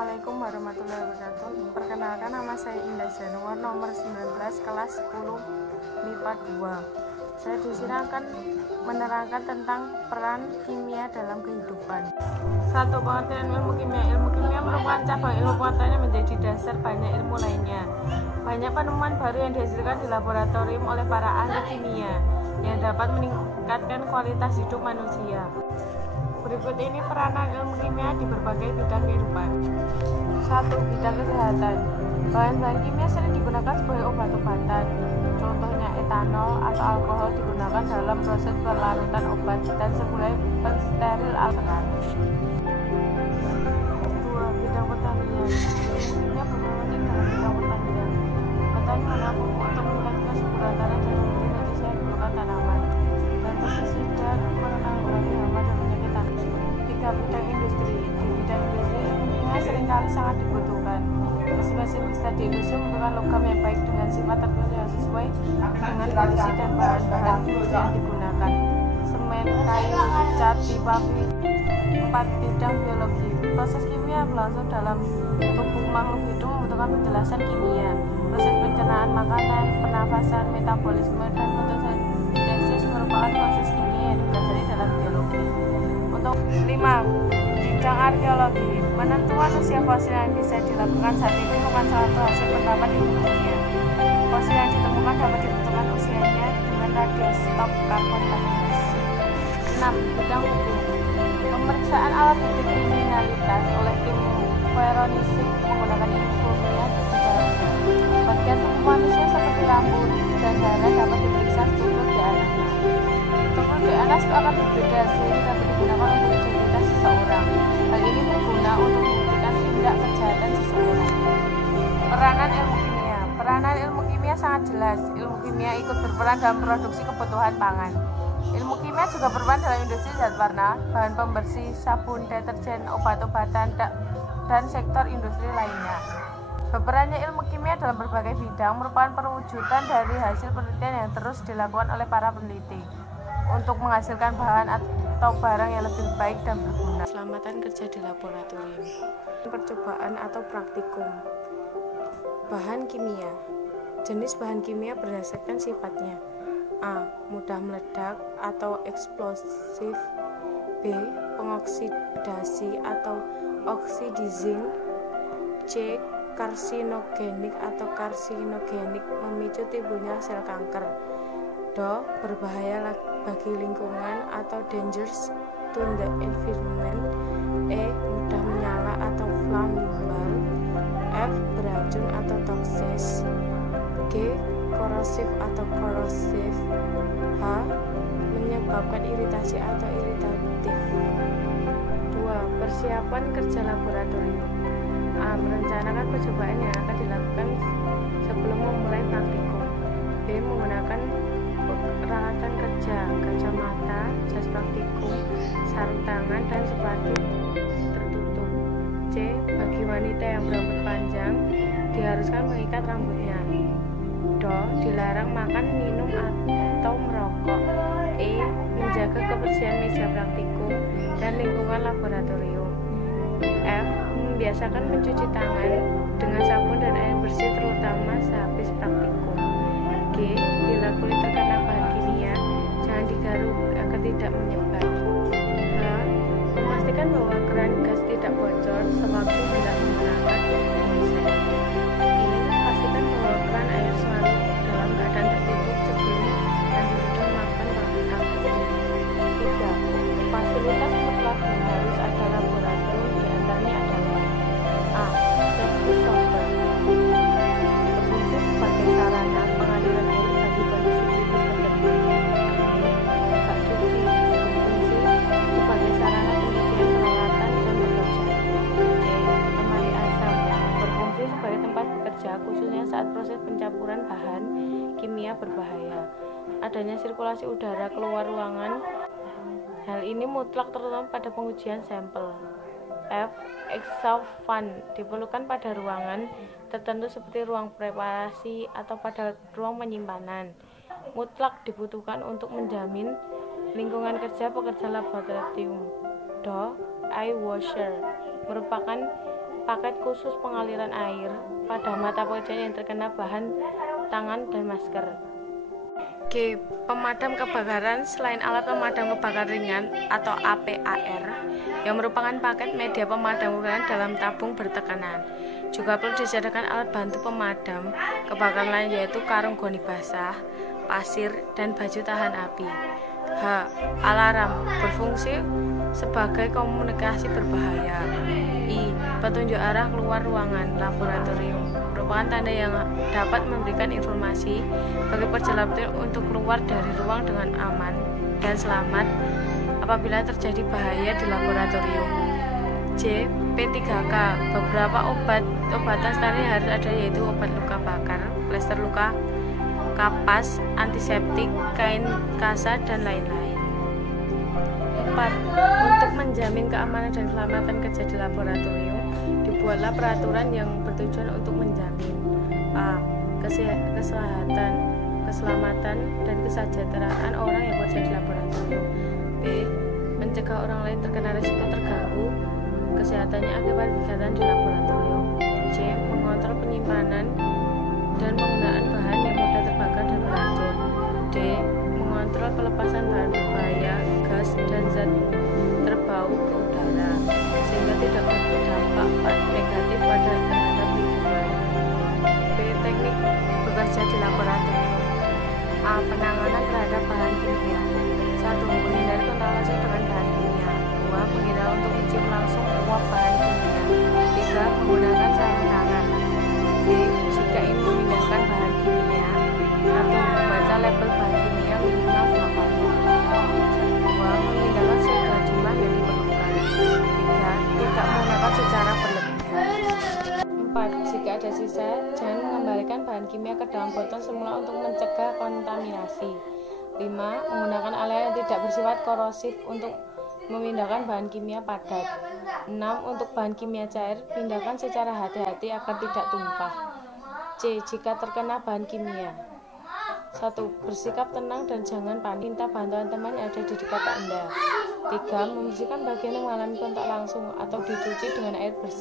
Assalamualaikum warahmatullahi wabarakatuh. Perkenalkan, nama saya Indah Januar, nomor 19, kelas 10 MIPA 2. Saya di sini akan menerangkan tentang peran kimia dalam kehidupan. Satu, pengertian ilmu kimia. Ilmu kimia merupakan cabang ilmu pengetahuan yang menjadi dasar banyak ilmu lainnya. Banyak penemuan baru yang dihasilkan di laboratorium oleh para ahli kimia yang dapat meningkatkan kualitas hidup manusia. Berikut ini peranan ilmu kimia di berbagai bidang kehidupan. 1. Bidang kesehatan. Bahan-bahan kimia sering digunakan sebagai obat-obatan. Contohnya etanol atau alkohol digunakan dalam proses perlarutan obat dan sebagai pensteril alternatif. 2. Bidang pertanian. Ilmu kimia berperan penting dalam bidang pertanian. Petani menabur untuk meningkatkan subur tanah dan memberi nutrisi yang diperlukan tanaman, dan pestisida menanggulangi hama dan penyakit tanah. 3. Bidang industri. Di bidang industri, ilmu kimia seringkali sangat dibutuhkan. Mesin-mesin besar di industri membutuhkan logam yang baik dengan sifat tertentu yang sesuai dengan kondisi dan bahan-bahan yang digunakan. Semen, kayu, cat, pipa, 4. Bidang biologi. Proses kimia berlangsung dalam tubuh makhluk hidup membutuhkan penjelasan kimia. Proses pencernaan makanan, pernafasan, metabolisme, dan fotosintesis merupakan proses kimia yang dipelajari dalam biologi. Untuk 5. Bidang arkeologi. Penentuan usia fosil yang bisa dilakukan saat ini merupakan salah satu hasil penerapan ilmu kimia. Fosil yang ditemukan dapat ditentukan usianya dengan radiostop karbon 14. 6. Bidang hukum. Pemeriksaan alat bukti kriminalitas oleh tim forensik menggunakan ilmu kimia dijalankan. Bagian tubuh manusia seperti rambut dan darah dapat diperiksa struktur DNA-nya. Struktur DNA itu akan berbeda sehingga dapat digunakan untuk identitas seseorang. Hal ini berguna untuk membuktikan tindak kejahatan seseorang. Peranan ilmu kimia. Peranan ilmu kimia sangat jelas. Ilmu kimia ikut berperan dalam produksi kebutuhan pangan. Ilmu kimia juga berperan dalam industri zat warna, bahan pembersih, sabun, deterjen, obat-obatan, dan sektor industri lainnya. Berperannya ilmu kimia dalam berbagai bidang merupakan perwujudan dari hasil penelitian yang terus dilakukan oleh para peneliti untuk menghasilkan bahan atau barang yang lebih baik dan berguna. Keselamatan kerja di laboratorium. Percobaan atau praktikum. Bahan kimia. Jenis bahan kimia berdasarkan sifatnya. A. Mudah meledak atau eksplosif. B. Pengoksidasi atau oxidizing. C. Karsinogenik atau karsinogenik, memicu timbulnya sel kanker. Do. Berbahaya bagi lingkungan atau dangerous to the environment. E. Mudah menyala atau flammable. F. Beracun atau toxic. G. Korosif atau korosif. H. Menyebabkan iritasi atau iritatif. 2. Persiapan kerja laboratorium. A. Merencanakan percobaan yang akan dilakukan sebelum memulai praktikum. B. Menggunakan peralatan kerja, kacamata, jas praktikum, sarung tangan, dan sepatu tertutup. C. Bagi wanita yang berambut panjang, diharuskan mengikat rambutnya. Do. Dilarang makan, minum, atau merokok. E. Menjaga kebersihan meja praktikum dan lingkungan laboratorium. F. Membiasakan mencuci tangan dengan sabun dan air bersih terutama sehabis praktikum. G. Bila kulit terkena bahan kimia, jangan digaruk agar tidak menyebar. H. Memastikan bahwa keran gas tidak bocor sewaktu hendak menggunakan genset. I. Pastikan bahwa keran air selalu dalam keadaan tertutup sebelum dan sesudah melakukan praktikum. 3. Fasilitas mutlak yang harus ada laboratorium diantaranya adalah A. Safety software, berfungsi sebagai sarana pengaliran air bagi kondisi kritis tertentu. B. Bak cuci, berfungsi sebagai sarana pencucian peralatan dan pekerjaan. C. Lemari asam, berfungsi sebagai tempat bekerja khususnya saat proses pencampuran bahan kimia berbahaya. Adanya sirkulasi udara keluar ruangan. Hal ini mutlak terutama pada pengujian sampel. F. Exhaust fan, diperlukan pada ruangan tertentu seperti ruang preparasi atau pada ruang penyimpanan. Mutlak dibutuhkan untuk menjamin lingkungan kerja pekerja laboratorium. Do. Eye washer, merupakan paket khusus pengaliran air pada mata pekerjaan yang terkena bahan tangan dan masker. G. Pemadam kebakaran selain alat pemadam kebakaran ringan atau APAR yang merupakan paket media pemadam kebakaran dalam tabung bertekanan. Juga perlu disediakan alat bantu pemadam kebakaran lain yaitu karung goni basah, pasir, dan baju tahan api. H. Alarm berfungsi sebagai komunikasi berbahaya. I. Petunjuk arah keluar ruangan laboratorium merupakan tanda yang dapat memberikan informasi bagi pejalan untuk keluar dari ruang dengan aman dan selamat apabila terjadi bahaya di laboratorium. J. P3K. Beberapa obatan standar yang harus ada yaitu obat luka bakar, plester luka, kapas, antiseptik, kain kasa, dan lain-lain. 4. Untuk menjamin keamanan dan keselamatan kerja di laboratorium, dibuatlah peraturan yang bertujuan untuk menjamin a. Kesehatan, keselamatan, dan kesejahteraan orang yang bekerja di laboratorium. B. Mencegah orang lain terkena risiko terganggu kesehatannya akibat kegiatan di laboratorium. C. Mengontrol penyimpanan dan penggunaan bahan yang mudah terbakar dan beracun. D. Mengontrol pelepasan bahan berbahaya, gas, dan zat terbau ke udara sehingga tidak berdampak negatif terhadap lingkungan. B. Teknik bekerja di laboratorium. A. Penanganan terhadap bahan kimia. 1. Menghindari kontak langsung dengan bahan kimia. 2. Menghindari untuk mencium langsung uap bahan kimia. 3. Menggunakan sarung tangan. B. Jika ingin memindahkan bahan kimia atau membaca label bahan kimia minimal 2 kali. 2. Memindahkan sesuai jumlah yang diperlukan. 3. Tidak menggunakan secara berlebihan. 4. Jika ada sisa, jangan mengembalikan bahan kimia ke dalam botol semula untuk mencegah kontaminasi. 5. Menggunakan alat yang tidak bersifat korosif untuk memindahkan bahan kimia padat. 6. Untuk bahan kimia cair, pindahkan secara hati-hati agar tidak tumpah. C. Jika terkena bahan kimia, 1. Bersikap tenang dan jangan panik. Minta bantuan teman yang ada di dekat Anda. 3. Membersihkan bagian yang mengalami kontak langsung atau dicuci dengan air bersih.